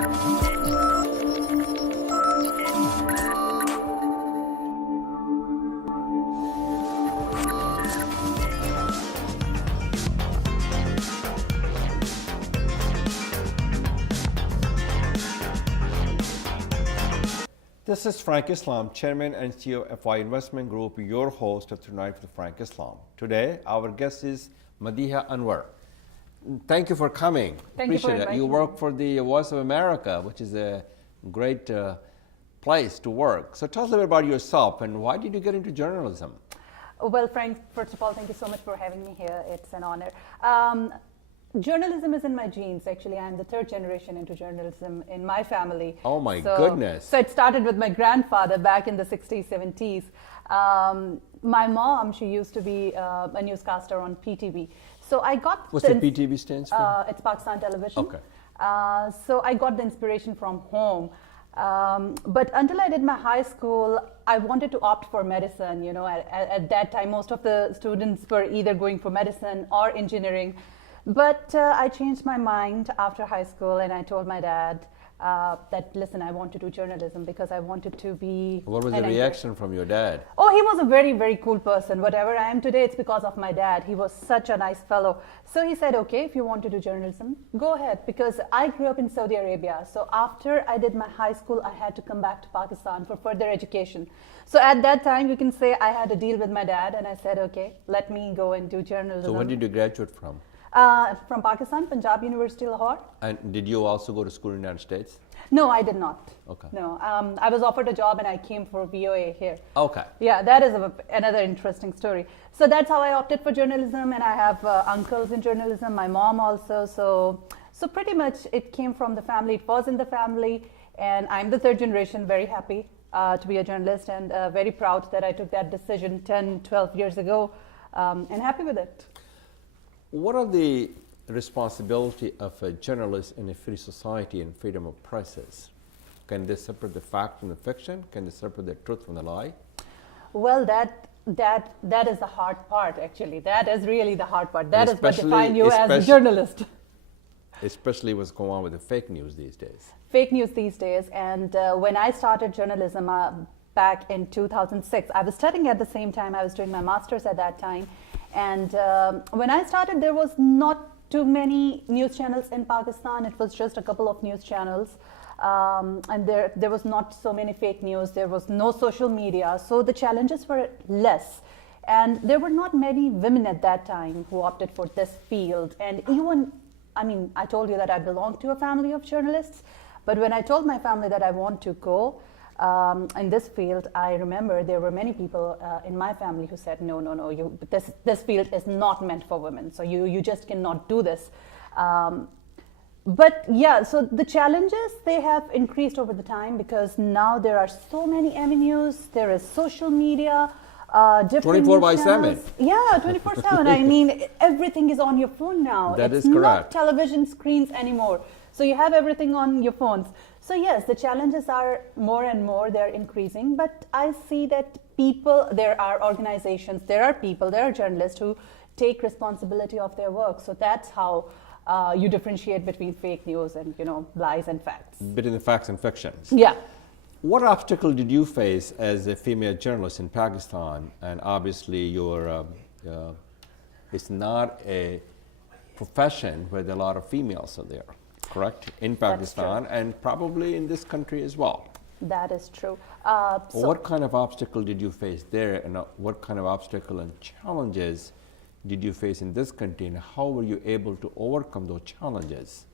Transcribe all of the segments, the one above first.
This is Frank Islam, Chairman and CEO of FI Investment Group, your host of Tonight with Frank Islam. Today, our guest is Madeeha Anwar. Thank you for coming. Thank you for inviting me. You work for the Voice of America, which is a great place to work. So tell us a little bit about yourself and why did you get into journalism? Well, Frank, first of all, thank you so much for having me here. It's an honor. Journalism is in my genes, actually. I'm the third generation into journalism in my family. Oh my goodness. So it started with my grandfather back in the 60s, 70s. My mom, she used to be a newscaster on PTV. So I got What's the PTV stands for? It's Pakistan Television. Okay. So I got the inspiration from home. But until I did my high school, I wanted to opt for medicine. You know, at that time, most of the students were either going for medicine or engineering. But I changed my mind after high school, and I told my dad that, listen, I want to do journalism because I wanted to be... What was the reaction from your dad? Oh, he was a very, very cool person. Whatever I am today, it's because of my dad. He was such a nice fellow. So he said, okay, if you want to do journalism, go ahead. Because I grew up in Saudi Arabia. So after I did my high school, I had to come back to Pakistan for further education. So at that time, you can say I had a deal with my dad, and I said, okay, let me go and do journalism. So when did you graduate from? From Pakistan, Punjab University, Lahore. And did you also go to school in the United States? No, I did not. Okay. No, I was offered a job and I came for VOA here. Okay. Yeah, that is another interesting story. So that's how I opted for journalism, and I have uncles in journalism, my mom also. So pretty much it came from the family. It was in the family, and I'm the third generation, very happy to be a journalist, and very proud that I took that decision 10, 12 years ago, and happy with it. What are the responsibility of a journalist in a free society and freedom of presses? Can they separate the fact from the fiction? Can they separate the truth from the lie? Well, that is the hard part, actually. That is really the hard part. That is what defines you as a journalist. Especially what's going on with the fake news these days. Fake news these days. And when I started journalism back in 2006, I was studying at the same time. I was doing my master's at that time. And when I started, there was not too many news channels in Pakistan. It was just a couple of news channels. And there was not so many fake news. There was no social media. So the challenges were less. And there were not many women at that time who opted for this field. And even, I mean, I told you that I belong to a family of journalists. But when I told my family that I want to go in this field, I remember there were many people in my family who said, no, this field is not meant for women. So you just cannot do this. But yeah, so the challenges, they have increased over the time because now there are so many avenues. There is social media, different 24/7. Yeah, 24/7. I mean, everything is on your phone now. That is correct. It's not television screens anymore. So you have everything on your phones. So yes, the challenges are more and more, they're increasing, but I see that there are organizations, there are people, there are journalists who take responsibility of their work. So that's how you differentiate between fake news and, lies and facts. Between the facts and fictions. Yeah. What obstacle did you face as a female journalist in Pakistan? And obviously it's not a profession where there are a lot of females are there. Correct? In Pakistan and probably in this country as well. That is true. What kind of obstacle did you face there, and what kind of obstacle and challenges did you face in this country, and how were you able to overcome those challenges?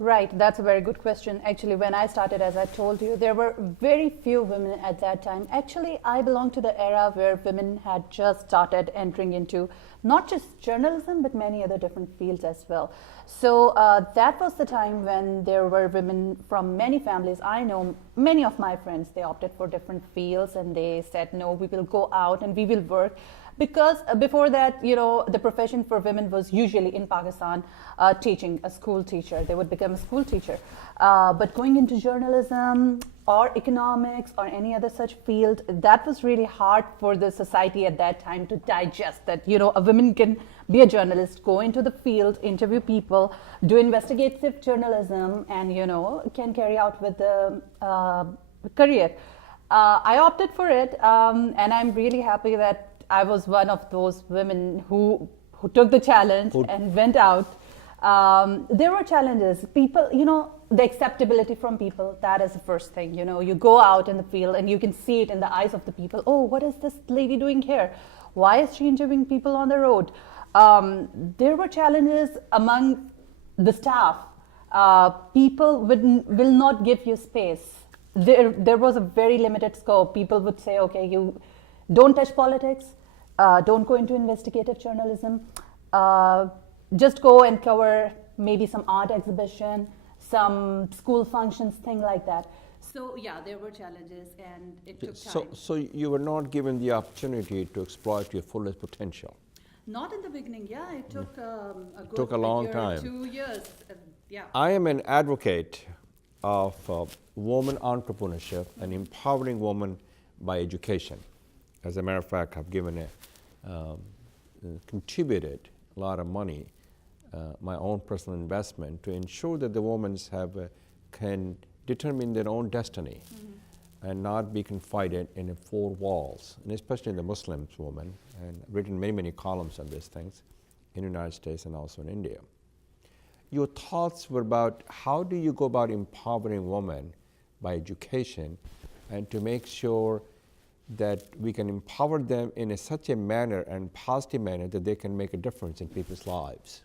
Right, that's a very good question. Actually, when I started, as I told you, there were very few women at that time. Actually, I belong to the era where women had just started entering into not just journalism, but many other different fields as well. So that was the time when there were women from many families. I know many of my friends, they opted for different fields and they said, no, we will go out and we will work. Because before that, the profession for women was usually in Pakistan teaching, a school teacher. They would become a school teacher. But going into journalism or economics or any other such field, that was really hard for the society at that time to digest that, a woman can be a journalist, go into the field, interview people, do investigative journalism, and can carry out with the career. I opted for it, and I'm really happy that I was one of those women who took the challenge and went out. There were challenges. People, the acceptability from people, that is the first thing. You go out in the field and you can see it in the eyes of the people. Oh, what is this lady doing here? Why is she interviewing people on the road? There were challenges among the staff. People will not give you space. There was a very limited scope. People would say, okay, you don't touch politics, don't go into investigative journalism, just go and cover maybe some art exhibition, some school functions, thing like that. So yeah, there were challenges and it took time. So you were not given the opportunity to exploit your fullest potential. Not in the beginning, yeah. It took took a long year, time. 2 years, yeah. I am an advocate of woman entrepreneurship and empowering women by education. As a matter of fact, I've given contributed a lot of money, my own personal investment, to ensure that the women can determine their own destiny and not be confined in 4 walls, and especially the Muslim women, and written many columns on these things in the United States and also in India. Your thoughts were about how do you go about empowering women by education and to make sure that we can empower them in such a manner and positive manner that they can make a difference in people's lives?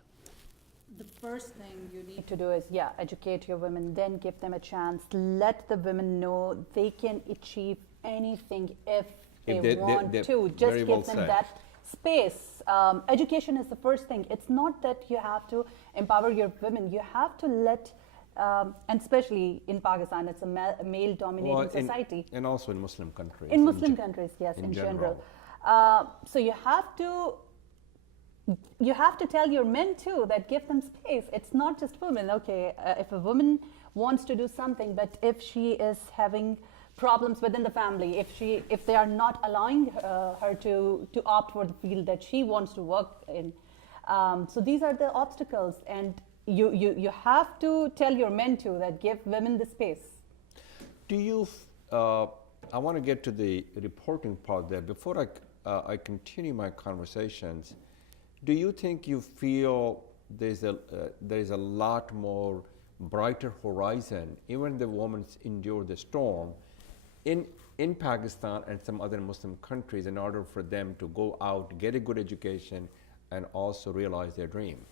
The first thing you need to do is, educate your women, then give them a chance. Let the women know they can achieve anything if they want to. Just give them that space. Education is the first thing. It's not that you have to empower your women. You have to let, and especially in Pakistan, it's a male-dominated society. And also in Muslim countries. In Muslim countries, yes, in general. So you have to tell your men too that give them space. It's not just women. Okay, if a woman wants to do something, but if she is having problems within the family, if they are not allowing her to opt for the field that she wants to work in, so these are the obstacles, and you have to tell your men too that give women the space. Do you? I want to get to the reporting part there. Before I continue my conversations, do you think you feel there is a lot more brighter horizon, even the women endure the storm in Pakistan and some other Muslim countries, in order for them to go out, get a good education, and also realize their dream?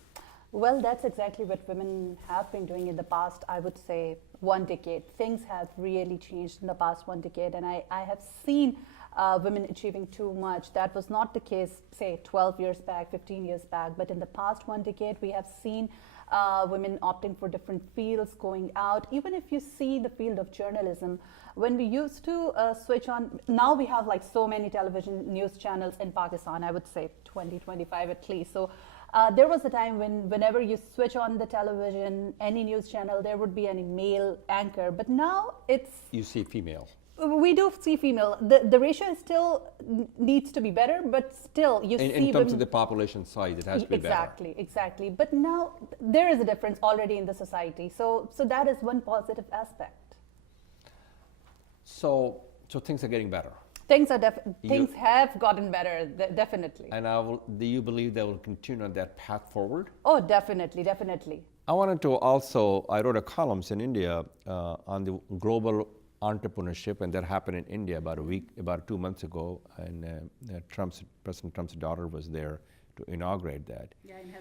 Well, that's exactly what women have been doing in the past, I would say, 1 decade. Things have really changed in the past 1 decade, and I have seen women achieving too much. That was not the case, say, 12 years back, 15 years back, but in the past 1 decade, we have seen women opting for different fields, going out. Even if you see the field of journalism, when we used to switch on, now we have like so many television news channels in Pakistan, I would say 20, 25 at least. So there was a time whenever you switch on the television, any news channel, there would be any male anchor, but now it's... You see female. We do see female. The ratio still needs to be better, but still you see in terms of the population size, it has to be better. Exactly. But now there is a difference already in the society. So that is one positive aspect. So things are getting better. Things have gotten better, definitely. And do you believe they will continue on that path forward? Oh, definitely. I wanted to also, I wrote a columns in India on the global entrepreneurship, and that happened in India about 2 months ago, and President Trump's daughter was there to inaugurate that. Yeah, in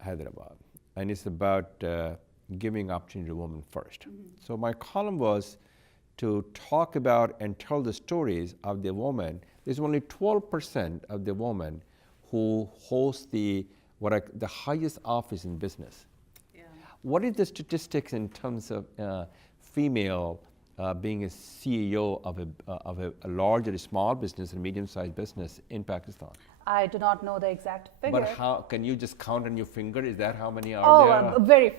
Hyderabad. And it's about giving opportunity to women first. So my column was to talk about and tell the stories of the woman. There's only 12% of the women who host the highest office in business. Yeah. What is the statistics in terms of female being a CEO of a large or a small business, a medium-sized business in Pakistan? I do not know the exact figure. But how can you just count on your finger? Is that how many are there? Very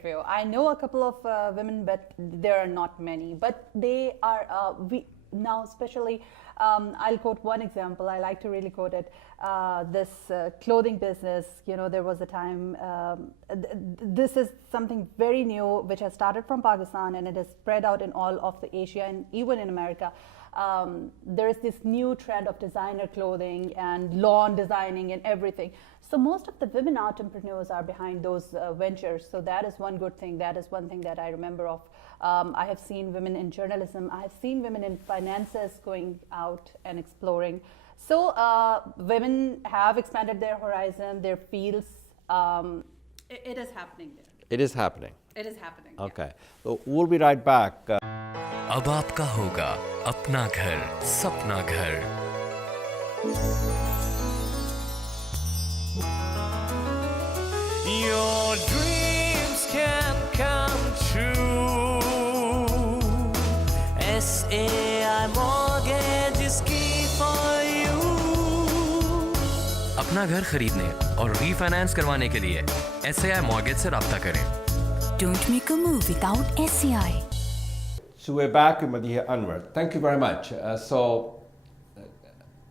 few. I know a couple of women, but there are not many. But they are now, especially I'll quote one example. I like to really quote it. This clothing business, there was a time, this is something very new which has started from Pakistan and it has spread out in all of the Asia and even in America. There is this new trend of designer clothing and lawn designing and everything. So most of the women entrepreneurs are behind those ventures. So that is one good thing. That is one thing that I remember of. I have seen women in journalism. I have seen women in finances going out and exploring. So women have expanded their horizon, their fields. It is happening there. It is happening. It is happening. Okay. So we'll be right back. अब आपका होगा अपना घर, सपना घर। Your dreams can come true. SAI Mortgage is key for you. अपना घर खरीदने और रीफाइनेंस करवाने के लिए SAI Mortgage से राब्ता करें। Don't make a move without SAI. So we're back with Madeeha Anwar. Thank you very much.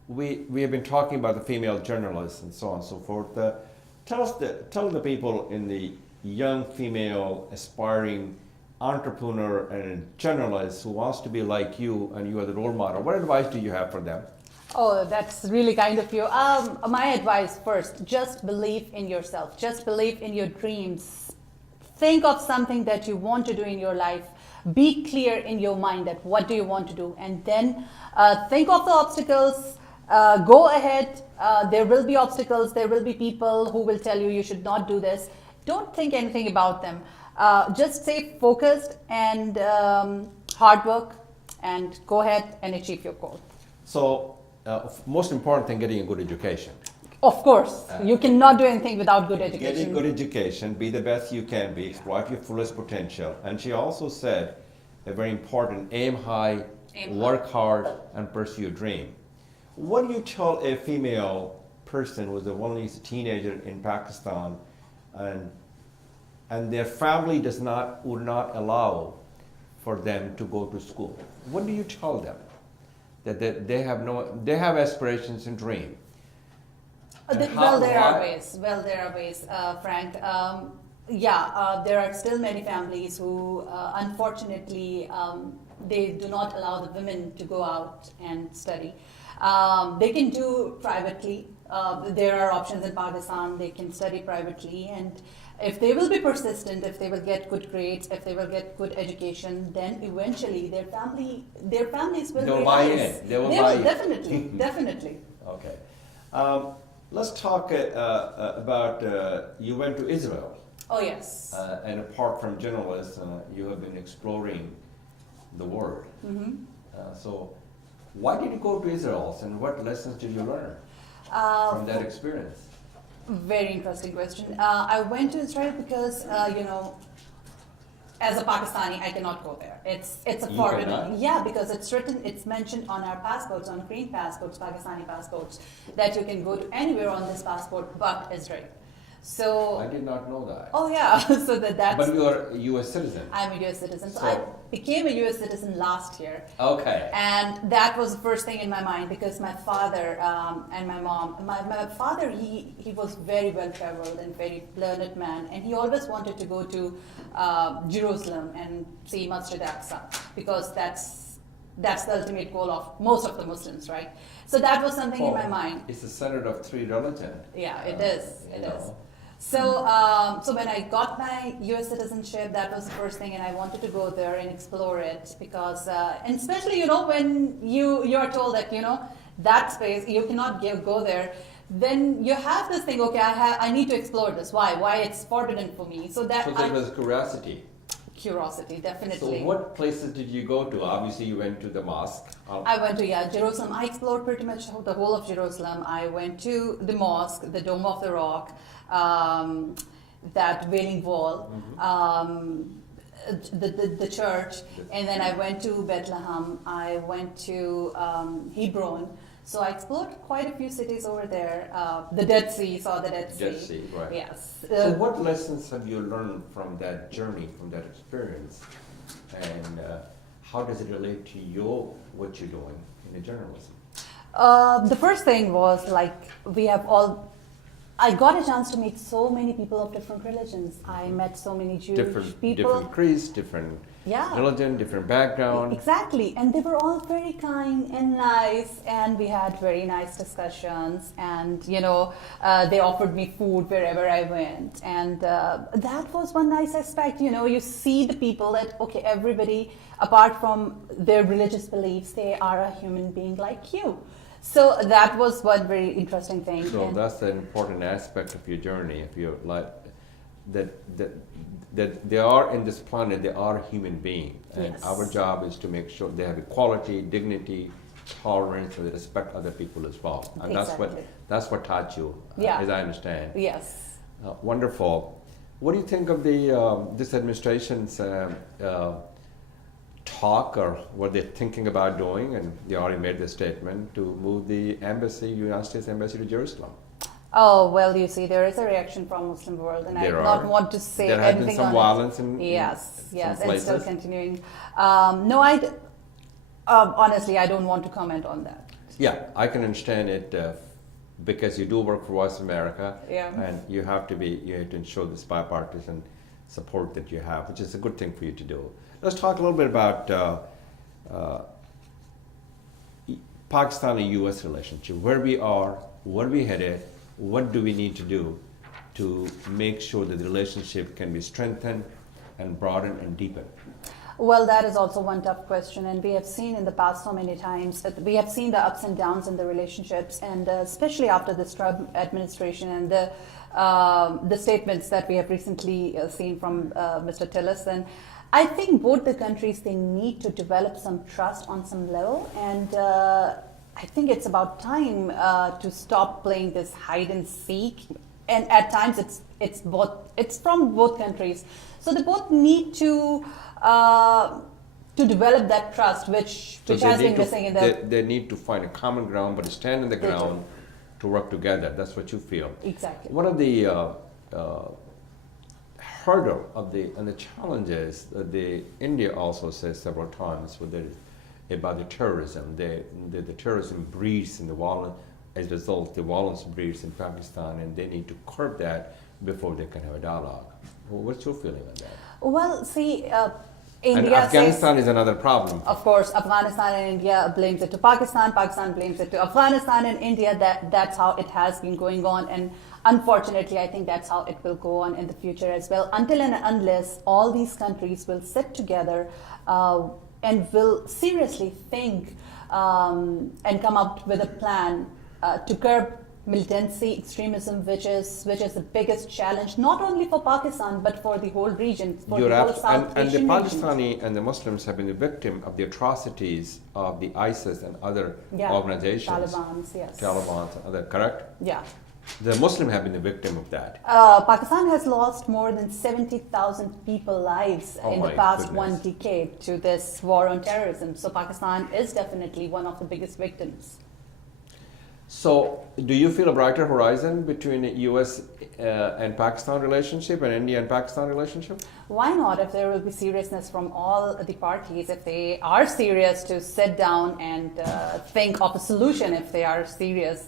We have been talking about the female journalists and so on and so forth. Tell the people in the young female aspiring entrepreneur and journalist who wants to be like you and you are the role model. What advice do you have for them? Oh, that's really kind of you. My advice first, just believe in yourself. Just believe in your dreams. Think of something that you want to do in your life. Be clear in your mind that what do you want to do, and then think of the obstacles. Go ahead. There will be obstacles. There will be people who will tell you should not do this. Don't think anything about them. Just stay focused and hard work, and go ahead and achieve your goal. So, most important thing, getting a good education. Of course, you cannot do anything without good education. Getting good education, be the best you can be, exploit your fullest potential. And she also said a very important, aim high, work hard, and pursue your dream. What do you tell a female person who is only a teenager in Pakistan and their family would not allow for them to go to school? What do you tell them? That they have aspirations and dreams. Well, there are ways, Frank. There are still many families who, unfortunately, they do not allow the women to go out and study. They can do privately. There are options in Pakistan. They can study privately, and if they will be persistent, if they will get good grades, if they will get good education, then eventually their families will They'll buy realize. in. They will buy in. Definitely. Okay. Let's talk about you went to Israel. Oh yes. And apart from journalists, you have been exploring the world. Mm-hmm. So, why did you go to Israel, and what lessons did you learn from that experience? Very interesting question. I went to Israel because as a Pakistani, I cannot go there. It's a forbidden. Yeah, because it's mentioned on our passports, on green passports, Pakistani passports, that you can go to anywhere on this passport but Israel. So I did not know that. Oh yeah, so that's. But you are a U.S. citizen. I'm a U.S. citizen. So I became a U.S. citizen last year. Okay. And that was the first thing in my mind because my father and my mom. My father, he was very well traveled and very learned man, and he always wanted to go to Jerusalem and see Masjid Aqsa because that's the ultimate goal of most of the Muslims, right? So that was something in my mind. It's the center of three religions. Yeah, it is. It is. So, so when I got my U.S. citizenship, that was the first thing, and I wanted to go there and explore it because, and especially when you are told that that space you cannot go there, then you have this thing. Okay, I need to explore this. Why it's forbidden for me? So there was curiosity. Curiosity, definitely. So what places did you go to? Obviously, you went to the mosque. I went to Jerusalem. I explored pretty much the whole of Jerusalem. I went to the mosque, the Dome of the Rock. That Wailing Wall, the church, and then I went to Bethlehem. I went to Hebron. So I explored quite a few cities over there. The Dead Sea, saw the Dead Sea. Dead Sea, right. Yes. So what lessons have you learned from that journey, from that experience, and how does it relate to what you're doing in the journalism? The first thing was like we have all. I got a chance to meet so many people of different religions. I met so many Jewish people. Different creeds, different Yeah. religion, different background. Exactly, and they were all very kind and nice, and we had very nice discussions. And they offered me food wherever I went, and that was one nice aspect. You see the people that okay, everybody apart from their religious beliefs, they are a human being like you. So that was one very interesting thing. So And that's an important aspect of your journey. If you're like that they are in this planet, they are a human being, and Yes. our job is to make sure they have equality, dignity, tolerance, and they respect other people as well. And Exactly. that's what taught you, Yeah. as I understand. Yes. Wonderful. What do you think of the this administration's talk, or what they're thinking about doing? And they already made the statement to move the United States Embassy to Jerusalem. Oh, well, you see, there is a reaction from Muslim world, and I do not want to say There has anything been some on violence it. in Yes, some yes, and places. still continuing. No, honestly, I don't want to comment on that. Yeah, I can understand it because you do work for Voice of America, Yeah. and you have to ensure this bipartisan support that you have, which is a good thing for you to do. Let's talk a little bit about Pakistani-U.S. relationship, where we are, where we headed, what do we need to do to make sure that the relationship can be strengthened and broadened and deepened? Well, that is also one tough question, and we have seen in the past so many times that we have seen the ups and downs in the relationships, and especially after this Trump administration and the statements that we have recently seen from Mr. Tillerson. I think both the countries, they need to develop some trust on some level, and I think it's about time to stop playing this hide and seek. And at times, it's from both countries, so they both need to develop that trust, which has been missing in the. They need to find a common ground, but stand in the ground to work together. That's what you feel. Exactly. One of the hurdle and the challenges that India also says several times about the terrorism. The terrorism breeds in the violence. As a result, the violence breeds in Pakistan, and they need to curb that before they can have a dialogue. What's your feeling on that? Well, see, And India Afghanistan says, is another problem. of course, Afghanistan and India blames it to Pakistan. Pakistan blames it to Afghanistan and India. That's how it has been going on, and unfortunately, I think that's how it will go on in the future as well. Until and unless all these countries will sit together and will seriously think and come up with a plan to curb militancy, extremism, which is the biggest challenge, not only for Pakistan but for the whole region, for the whole South and the Asian region. Pakistani and the Muslims have been the victim of the atrocities of the ISIS and other Yeah, organizations. Talibans, yes. Taliban and other, correct? Yeah. The Muslim have been the victim of that. Pakistan has lost more than 70,000 people lives Oh in the my past goodness. one decade to this war on terrorism. So Pakistan is definitely one of the biggest victims. So, do you feel a brighter horizon between the U.S. And Pakistan relationship and India and Pakistan relationship? Why not, if there will be seriousness from all the parties, if they are serious to sit down and think of a solution, if they are serious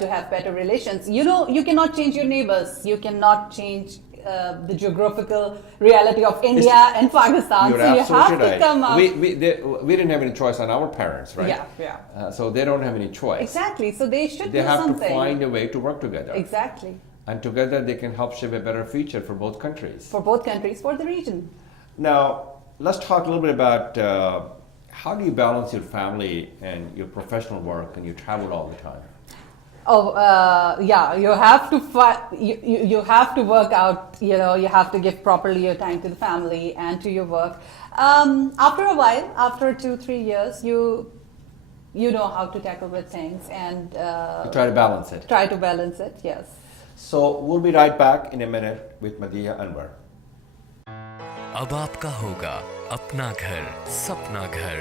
to have better relations. You cannot change your neighbors. You cannot change the geographical reality of India and Pakistan. You're So you absolutely have to right. come up. We didn't have any choice on our parents, right? Yeah. So they don't have any choice. Exactly. So they should They do have something. to find a way to work together. Exactly. And together they can help shape a better future for both countries. For both countries, for the region. Now, let's talk a little bit about how do you balance your family and your professional work, and you travel all the time? Oh, yeah, you have to you have to work out, you have to give properly your time to the family and to your work. After a while, after 2-3 years, you know how to tackle with things and You try to balance it. try to balance it, yes. So we'll be right back in a minute with Madeeha Anwar. अब आपका होगा अपना घर, सपना घर।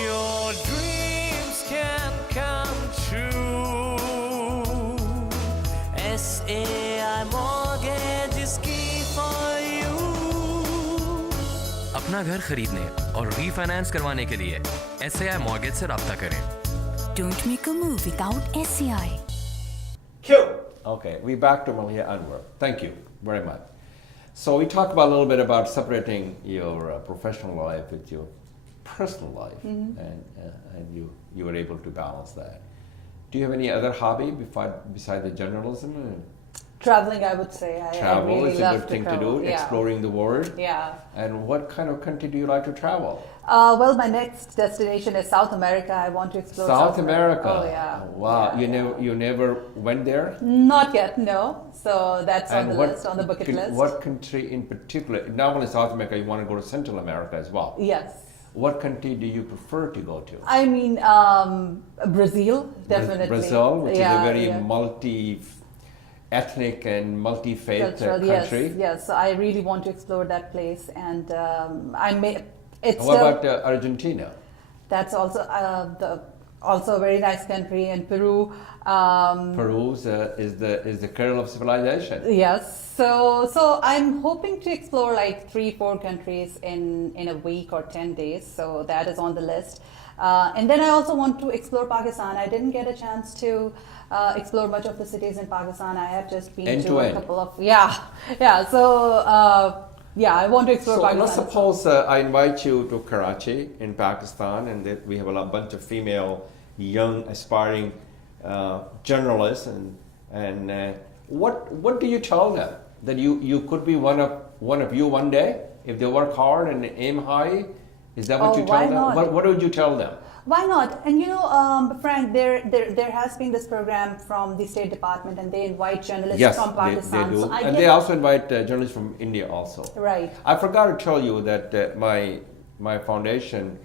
Your dreams can come true. SAI mortgage is key for you. अपना घर खरीदने और रीफाइनेंस करवाने के लिए SAI मॉर्गेज से राब्ता करें। Don't make a move without SCI. Okay, we back to Madeeha Anwar. Thank you very much. So we talked about a little bit about separating your professional life with your personal life, and you were able to balance that. Do you have any other hobby besides the journalism? Traveling, I would say. I Travel really is a love good to thing travel. to do, exploring the world. Yeah. And what kind of country do you like to travel? Well, my next destination is South America. I want to explore South America. Oh, yeah. Wow. Yeah, You never went there? Not yet, no. So that's on the list, on the bucket list. What country in particular? Not only South America, you want to go to Central America as well. Yes. What country do you prefer to go to? I mean, Brazil, definitely. Brazil, which is a very yeah. multi-ethnic and multi-faith Cultural, country. Yes. So I really want to explore that place, and it's. What about Argentina? That's also also a very nice country, and Peru. Peru is the kernel of civilization. Yes. So I'm hoping to explore like 3-4 countries in a week or 10 days. So that is on the list. And then I also want to explore Pakistan. I didn't get a chance to explore much of the cities in Pakistan. I have just been to a couple of So I want to explore Pakistan. Let's suppose I invite you to Karachi in Pakistan, and that we have a bunch of female, young, aspiring journalists, and what do you tell them? That you could be one of you one day if they work hard and aim high. Is that what you tell them? Not? What would you tell them? Why not? And Frank, there has been this program from the State Department, and they invite journalists from Pakistan. They do. So and they also invite journalists from India also. Right. I forgot to tell you that my foundation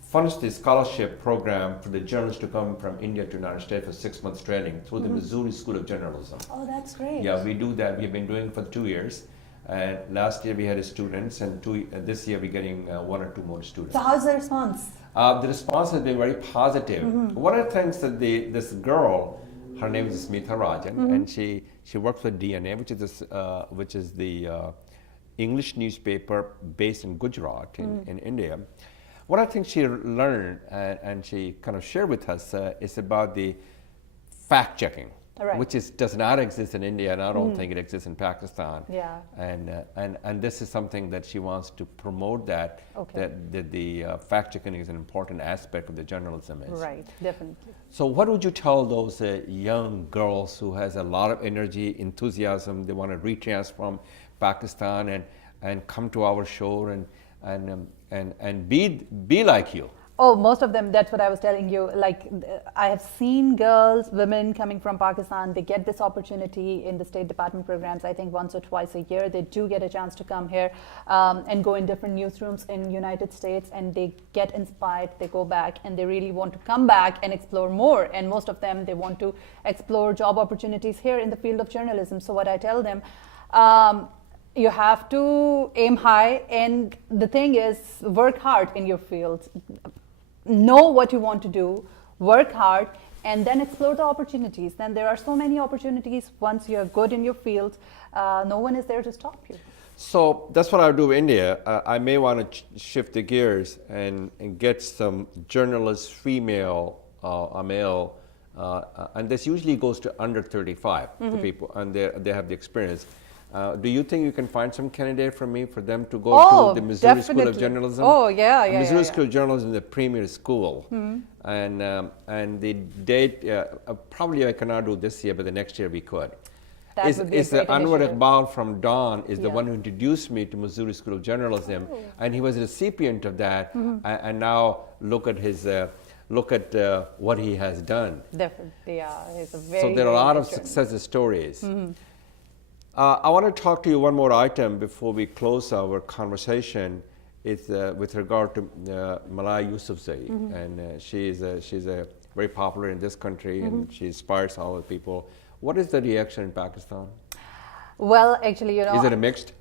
funds the scholarship program for the journalists to come from India to the United States for 6 months training through the Missouri School of Journalism. Oh, that's great. Yeah, we do that. We've been doing it for 2 years. And last year we had students, and this year we're getting 1 or 2 more students. So how's the response? The response has been very positive. One of the things that this girl, her name is Smita Rajan, and she works with DNA, which is the English newspaper based in Gujarat in India. One of the things she learned and she kind of shared with us is about the fact checking. Right. Which does not exist in India, and I don't think it exists in Pakistan. Yeah. And this is something that she wants to promote, that the fact checking is an important aspect of the journalism. Right, definitely. So what would you tell those young girls who has a lot of energy, enthusiasm, they want to retransfer from Pakistan and come to our show and be like you? Oh, most of them, that's what I was telling you. Like, I have seen women coming from Pakistan, they get this opportunity in the State Department programs, I think once or twice a year. They do get a chance to come here and go in different newsrooms in United States, and they get inspired, they go back, and they really want to come back and explore more. And most of them, they want to explore job opportunities here in the field of journalism. So what I tell them, you have to aim high, and the thing is, work hard in your field. Know what you want to do, work hard, and then explore the opportunities. Then there are so many opportunities once you're good in your field. No one is there to stop you. So that's what I do in India. I may want to shift the gears and get some journalists, female or male, and this usually goes to under 35 the people, and they have the experience. Do you think you can find some candidate for me for them to go to the Missouri School of Journalism? Oh, yeah. Missouri School of Journalism is the premier school, and the date probably I cannot do this year, but the next year we could. That would be a great Anwar initiative. Iqbal from Dawn is the one who introduced me to Missouri School of Journalism, and he was a recipient of that. And now look at his. Look at what he has done. Definitely, yeah. It's a very, so there are a lot of journey. success stories. I want to talk to you one more item before we close our conversation. It's with regard to Malai Yousafzai, and she's a very popular in this country, and she inspires all the people. What is the reaction in Pakistan? Well, actually, is it a mixed?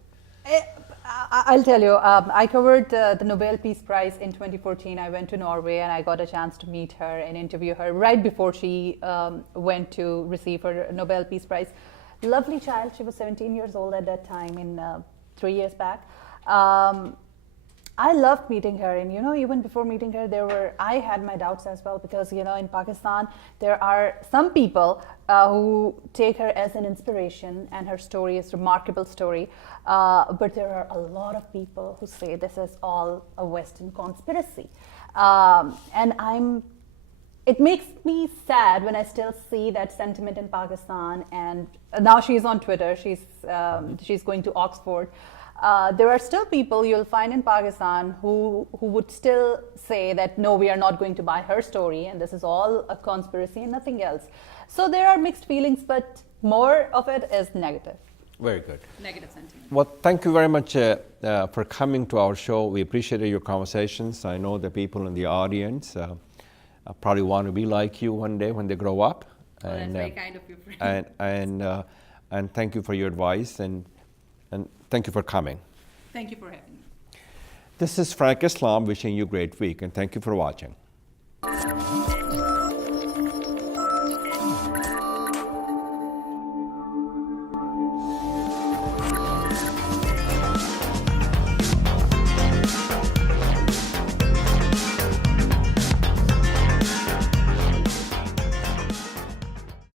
I'll tell you. I covered the Nobel Peace Prize in 2014. I went to Norway, and I got a chance to meet her and interview her right before she went to receive her Nobel Peace Prize. Lovely child. She was 17 years old at that time, 3 years back. I loved meeting her, and even before meeting her, I had my doubts as well, because in Pakistan there are some people who take her as an inspiration, and her story is a remarkable story. But there are a lot of people who say this is all a Western conspiracy, and it makes me sad when I still see that sentiment in Pakistan. And now she's on Twitter. She's going to Oxford. There are still people you'll find in Pakistan who would still say that no, we are not going to buy her story, and this is all a conspiracy and nothing else. So there are mixed feelings, but more of it is negative. Very good. Negative sentiment. Well, thank you very much for coming to our show. We appreciated your conversations. I know the people in the audience probably want to be like you one day when they grow up. Well, that's very kind of you, friend. And thank you for your advice, and thank you for coming. Thank you for having me. This is Frank Islam wishing you a great week, and thank you for watching.